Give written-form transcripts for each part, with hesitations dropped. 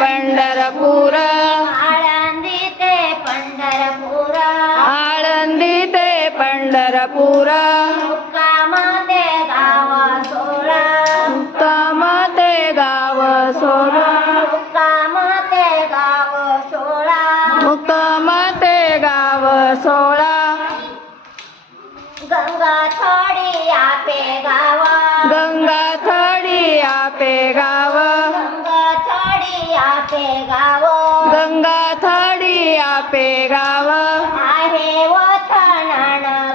पंढरपूर आळंदी ते पंढरपूर आळंदी ते पंढरपूर मुक्काम ते गाव सोळा मुक्काम ते गाव सोळा मुक्काम ते गाव सोळा मुक्काम ते गाव सोळा गंगा थोडी आपे गाव गंगा थडी आपे गाव गंगा थोडी आपे गाव गंगा थडी आपे गाव आहे वतन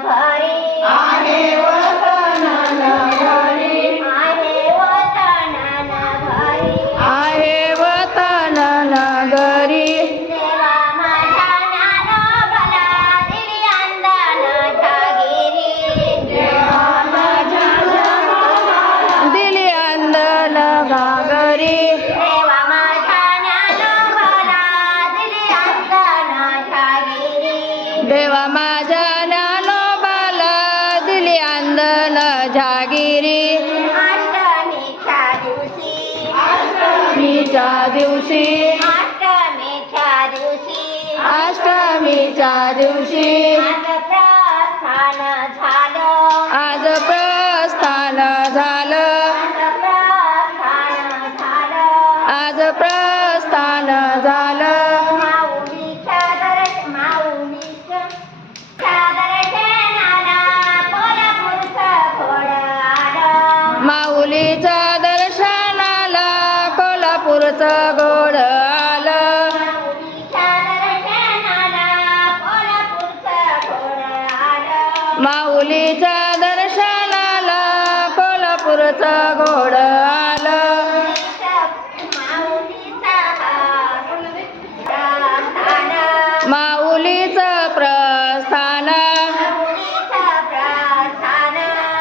घरी आहे वतन घरी आहे वतन घरी आहे वतन नगरी देवा माझ्या ज्ञानोबाला दिली अंदान ठागिरी दिली अंदन घागरी देवा माझ्या ज्ञानोबाला दिली अंदान ठागिरी देवा माझ्या ज्ञानोबाला दिली अंदन जागिरी अष्टमीच्या दिवशी अष्टमीच्या दिवशी अष्टमीच्या दिवशी अष्टमीच्या दिवशी आज प्रस्थान झालं आज प्रस्थान झालं आज प्रस्थान झालं माऊलीच्या दर्शनाला कोल्हापूरचं घोडं आलं माऊलीच्या दर्शनाला कोल्हापूरचं घोड आलं माऊलीच्या दर्शनाला कोल्हापूरचं घोडं आलं माऊलीचं प्रस्थान माऊलीचं प्रस्थान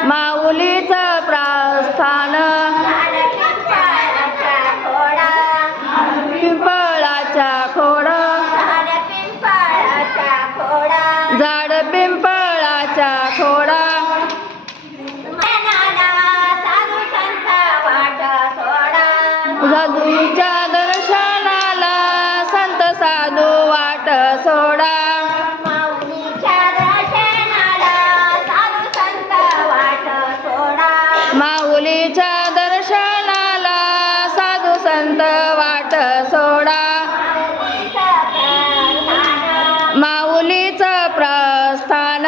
माऊलीचं प्रस्थान पिंपळाच्या खोड झाड पिंपळाच्या खोडा साधूच्या दर्शनाला संत साधू वाट सोडा माऊलीच्या दर्शनाला साधू संत वाट सोडा माऊलीचं प्रस्थान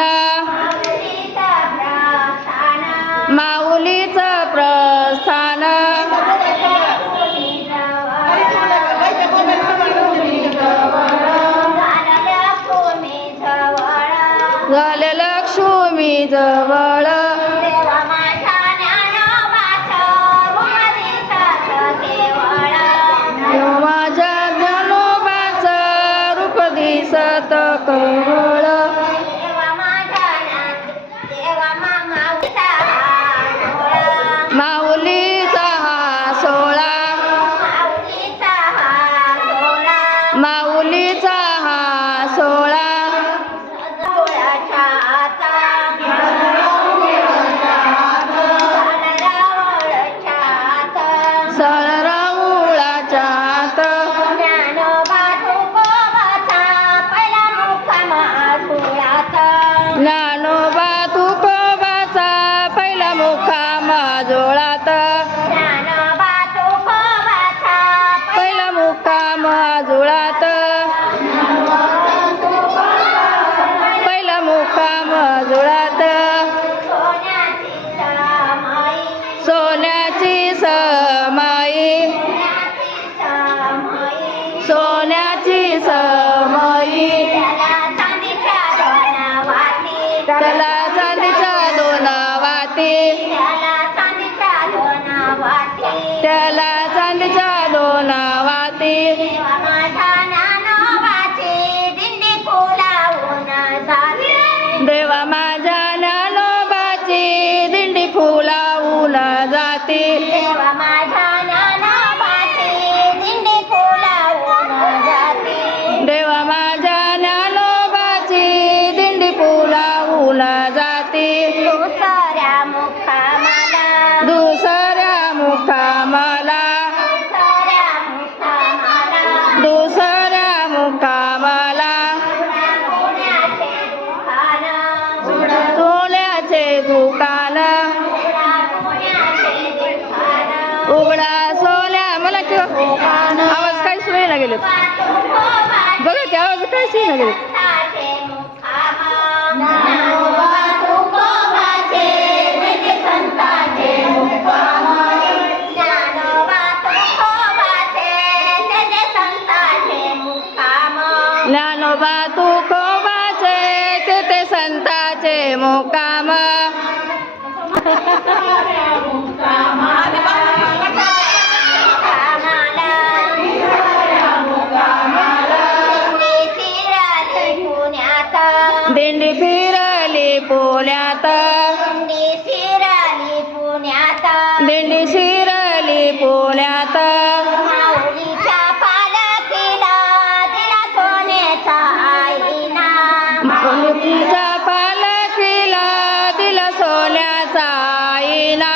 माऊलीचं प्रस्थान झाले लक्ष्मी जवळ माझ्या ज्ञानोबाचं रूप दिसत कवळ माऊलीचा हा सोळा माऊलीचा हा सोळा सळराऊळाच्या आत ज्ञानोबा तुकोबाचा पहिला मुक्काम जोळात पहिला मुक्काम जुळात पहिला मुक्काम जुळात सोन्याची समाई सोन्याची समाई त्याला चांदीच्या दोन वाती त्याला चांदीच्या दोन वाती देवा माझ्या ज्ञानोबाची दिंडी फुलावून जाते देवा माझ्या ज्ञानोबाची दिंडी फुलावून जाते दुसऱ्या मुक्कामाला दुसऱ्या मुक्कामाला दुसऱ्या लागत बघा ते आवाज कशी लागले ज्ञानोबा तुकोबाचे ते संताचे मुक्काम दिंडी फिरली पुण्यात दिंडी शिरली पुण्यात माऊलीच्या पालखीला दिला सोन्याचा आईना मुलीच्या पालखीला दिला सोन्याचा आईना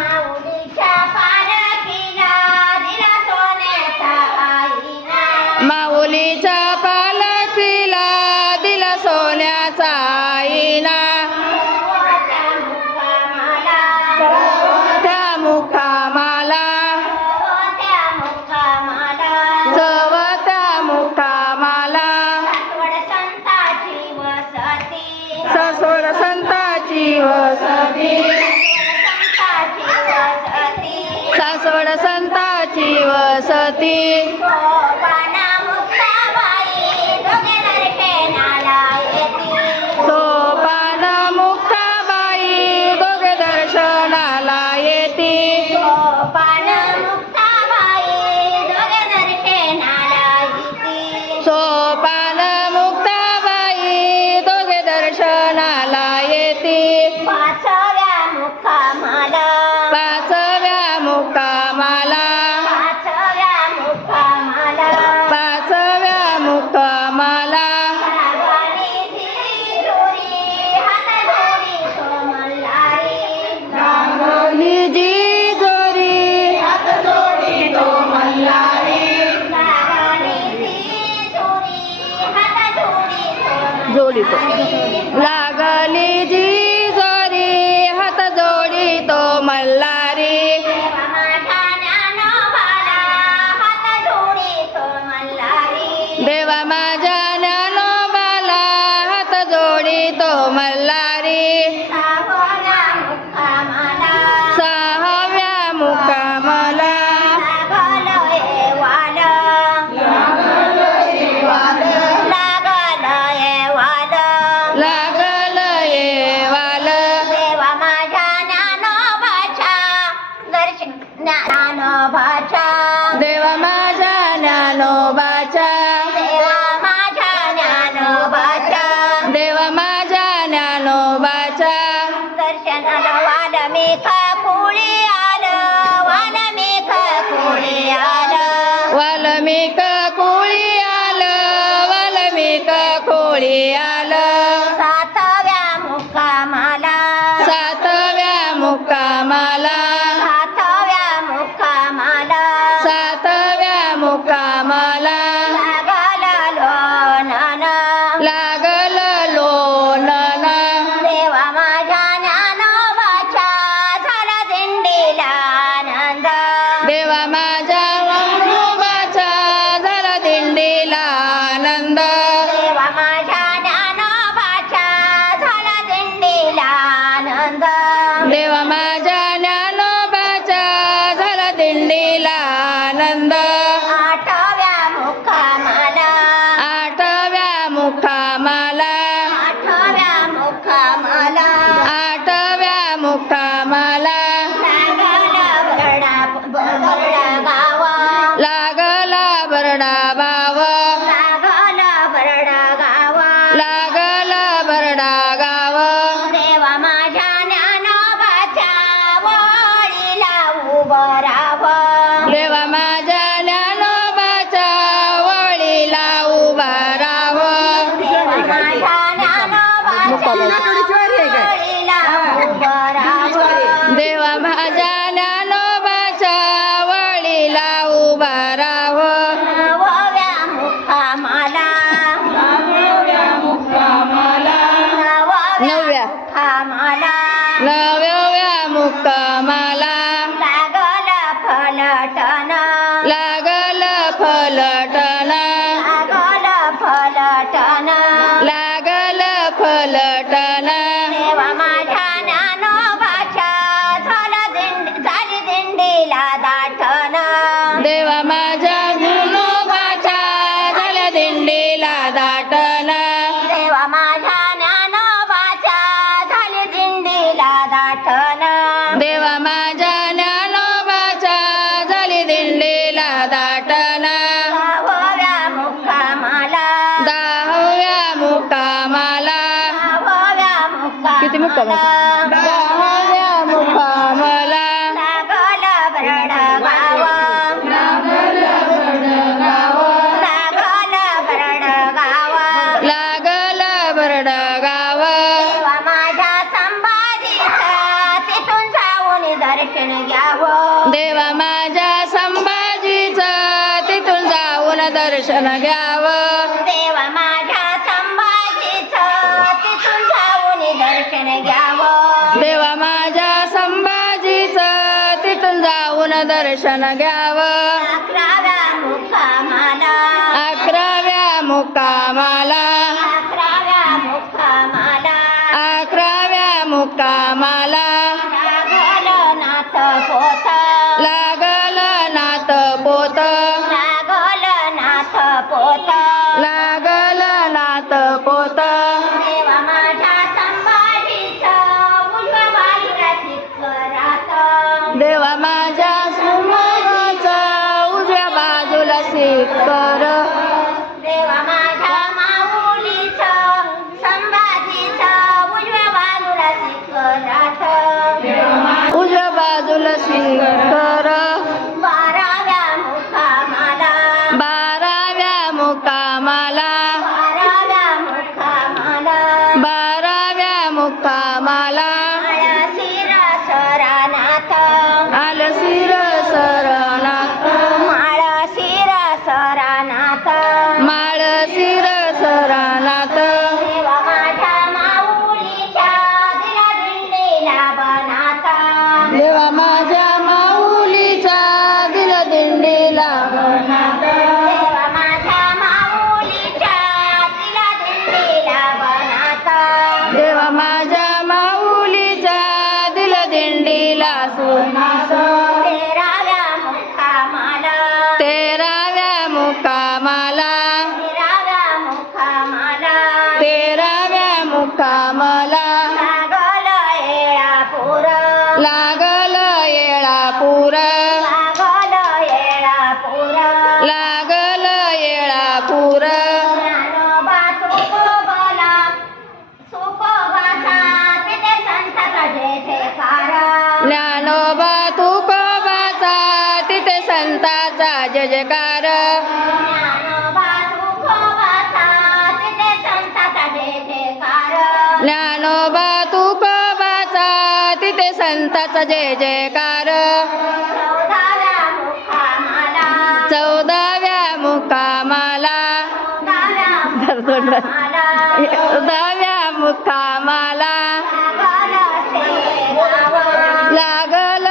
माऊलीच्या पालखीला दिला सोन्याचा आईना माऊलीच्या पालखीला दिला सोन्याचा आईना त्या मुक्कामाला चव त्या मुक्कामाला ससोड संताची वसती सासवड संताची वसती सोपान मुक्ताबाई दोघे दर्शनाला येती सोपान मुक्ताबाई दोघे दर्शनाला येती पाचव्या मुक्कामाला पाचव्या मुक्कामाला जी जोरी जोडी तो लागली जी जोरी हात जोडी तो मल्हारी देवा माझ्या ज्ञानोबाला हात जोडी तो मल्हारी सहाव्या मुक्कामाला लागल येवाल देवा माझ्या ज्ञानोबाच्या देवा माझ्या ज्ञानोबाच्या दर्शनाला वाल्मिक कुळी आलं वाल्मिक कोळी आलं वाल्मिक कोळी आलं सातव्या मुक्कामाला सातव्या मुक्कामाला सातव्या मुक्कामाला लागल लोणन देवा माझ्या ज्ञानोबाच्या झाला दिंडीला आनंद देवा माझ्या ज्ञानोबाचा झाला दिंडीला आनंद देवा माझ्या ज्ञानोबाच्या झाला दिंडीला आनंद देवा माझ्या ज्ञानोबाचा झाला दिंडीला आनंद आठव्या मुक्कामाला आठव्या मुक्कामाला आठव्या मुक्कामाला लागला बरडा बाव लागला बरडा गाव देवा माझ्या ज्ञानोबाच्या वळीला उभं राहावं देवा माझ्या ज्ञानोबाच्या वळीला उभा राव देवा माझ्या ज्ञानोबाच्या वळीला उभं राहावं देवा माझ्या ज्ञानोबाच्या वळीला उभा राव नवव्या मुक्कामाला नवव्या नवव्या मुक्कामाला लागल फलटण लागल फलटण दहाव्या मुक्कामाला लागल बरड गाव लागल बरड गाव लागल बरड गाव देवा माझ्या संभाजीचं तिथून जाऊन दर्शन घ्यावं देवा माझ्या संभाजीचं तिथून जाऊन दर्शन घ्यावं देवा माझ्या संभाजीचं तिथून जाऊन दर्शन घ्यावं देवा माझ्या संभाजीचं तिथून जाऊन दर्शन घ्यावं 11व्या मुक्कामाला 11व्या मुक्कामाला 11व्या मुक्कामाला 11व्या मुक्कामाला लागल नाथ पोत लागल नाथ पोत लागल नाथ पोत लागल नाथ पोत देवा माझ्या संभाजीचं उजव्या बाजूला शिखरात देवा माझ्या संभाजीचं उजव्या बाजूला शिखर देवा माझ्या माऊलीचं संभाजीचं उजव्या बाजूला शिखरात उजव्या बाजूला शिखर 12व्या मुक्कामाला 12व्या मुक्कामाला 12व्या मुक्कामाला 12व्या मुक्कामाला आळशिर सरानाथ आलशिर सरनाथ माळशिर सरानाथ माळशिर सरनाथ देवा माझ्या माऊलीच्या दिला दिंडीला बनाता देवा माझ्या माऊलीच्या दिल दिंडीला देवा माझ्या माऊलीच्या दिला दिंडीला बनाता देवा माझ्या माऊलीच्या दिल दिंडीला सोनास 13व्या मुक्कामाला 13व्या मुक्कामाला 13व्या मुक्कामाला 13व्या मुक्कामाला लागल येळापूर लागल येळापूर लागल येळापूर लागल येळापूर ज्ञानोबा तुकोबाला सुकोबाचा तिथे संताचा जय जयकार ज्ञानोबा तुकोबाचा तिथे संताचा जय जयकार ज्ञानोबा तुकोबाचा तिथे संताचा जय जयकार ज्ञानोबा तुकोबाचा तिथे संताचा जय जयकार 14व्या मुक्कामाला 14व्या मुक्कामाला 14व्या मुक्कामाला 14व्या मुक्कामाला लागल शेगाव लागल